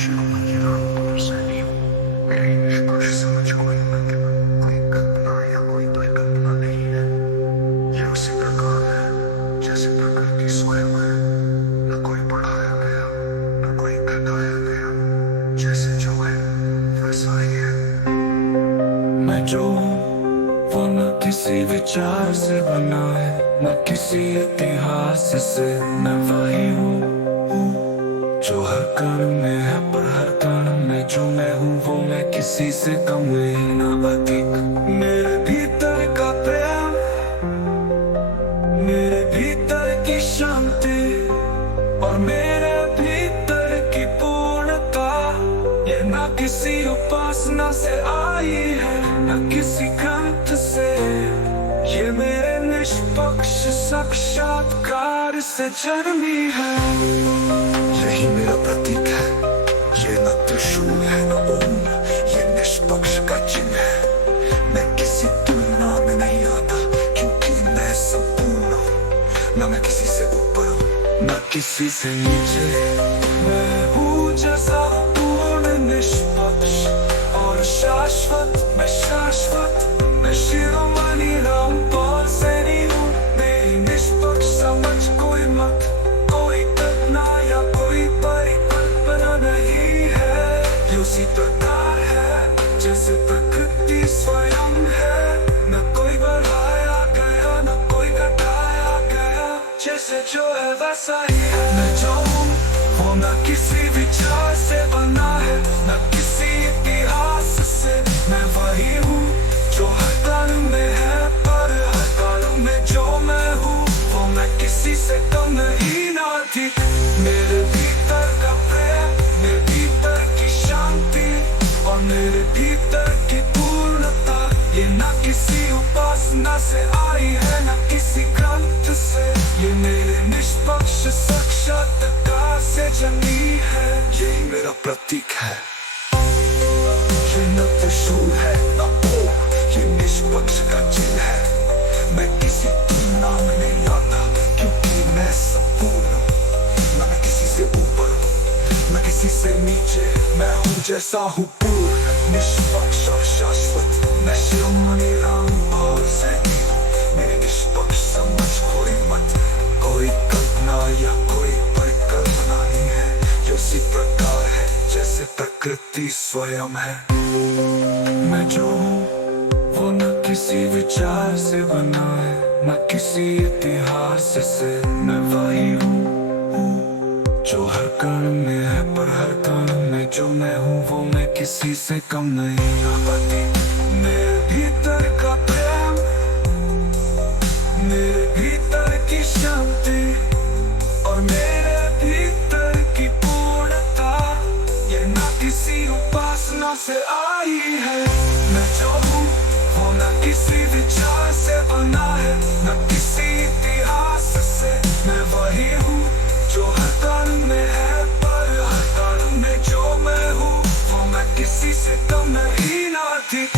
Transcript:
खुशियों में गिरा से नहीं हूँ। मेरी निष्पक्ष समझ कोई न केवल कोई कल्पना या कोई परिकल्पना नहीं है। ये उसी प्रकार है जैसे प्रकृति स्वयं है। न कोई पढ़ाया गया, न कोई घटाया गया, जैसे जो है वैसा ही है। मैं जो हूँ वो न किसी विचार से बना है, न किसी इतिहास से। मैं वही हूँ जो हर कण में है, पर हर कण में जो मैं हूँ वो मैं किसी से कम नहीं ना अधिक। मेरे भीतर का प्रेम, मेरे भीतर की शांति और मेरे भीतर की पूर्णता, ये ना किसी उपासना से आई है, न किसी ग्रंथ से। ये मेरे निष्पक्ष साक्षात्कार से जन्मी है। यही मेरा प्रतीक है, ये न त्रिशूल है न ओम, ये निष्पक्ष का चिन्ह है। मैं किसी तुलना में नहीं आता, क्योंकि मैं संपूर्ण हूँ। न मैं किसी से ऊपर हूँ, न किसी से नीचे। मैं हूँ जैसा पूर्ण, निष्पक्ष और शाश्वत। मैं शाश्वत, मैं शिरोमणि रामपाल सैनी हूँ। मेरी निष्पक्ष समझ कोई मत, कोई कल्पना या कोई परिकल्पना नहीं है। ये उसी प्रकार है जैसे प्रकृति स्वयं है। न कोई बढ़ाया गया, न कोई घटाया गया, जैसे जो है वैसा ही है। मैं जो हूँ वो न किसी विचार से बना है, न किसी इतिहास से। मैं वही हूँ जो हर कण में है, पर हर कण में जो मैं हूँ वो मैं किसी से कम नहीं ना अधिक। मेरे भीतर का प्रेम, मेरे भीतर की शांति और मेरे भीतर की पूर्णता, ये ना किसी उपासना से आई है, न किसी ग्रंथ से। ये मेरे निष्पक्ष साक्षात्कार से जन्मी है। यही मेरा प्रतीक है, ये न त्रिशूल है न ओम, ये निष्पक्ष का चिन्ह है। मैं किसी तुलना में नहीं आता, क्योंकि मैं संपूर्ण हूँ। न मैं किसी से ऊपर हूँ, न किसी से नीचे। मैं हूँ जैसा हूँ पूर्ण, निष्पक्ष और शाश्वत। मैं शिरोमणि रामपाल सैनी हूँ। मेरी निष्पक्ष समझ कोई मत, कोई कल्पना या कोई परिकल्पना नहीं है। ये उसी प्रकार है जैसे प्रकृति स्वयं है। मैं जो हूँ वो न किसी विचार से बना है, न किसी इतिहास से। मैं वही हूँ जो हर कण में है, पर हर कण में जो मैं हूँ वो मैं किसी से कम नहीं आती। मेरे भीतर का प्रेम, मेरे भीतर की शांति और मेरे भीतर की पूर्णता, ये ना किसी उपासना से आई है। मैं जो हूँ वो न किसी विचार से बना है, न किसी इतिहास से। मैं वही हूँ जो हर कण में है, पर हर कण में जो मैं हूँ वो मैं किसी से कम नहीं ना अधिक।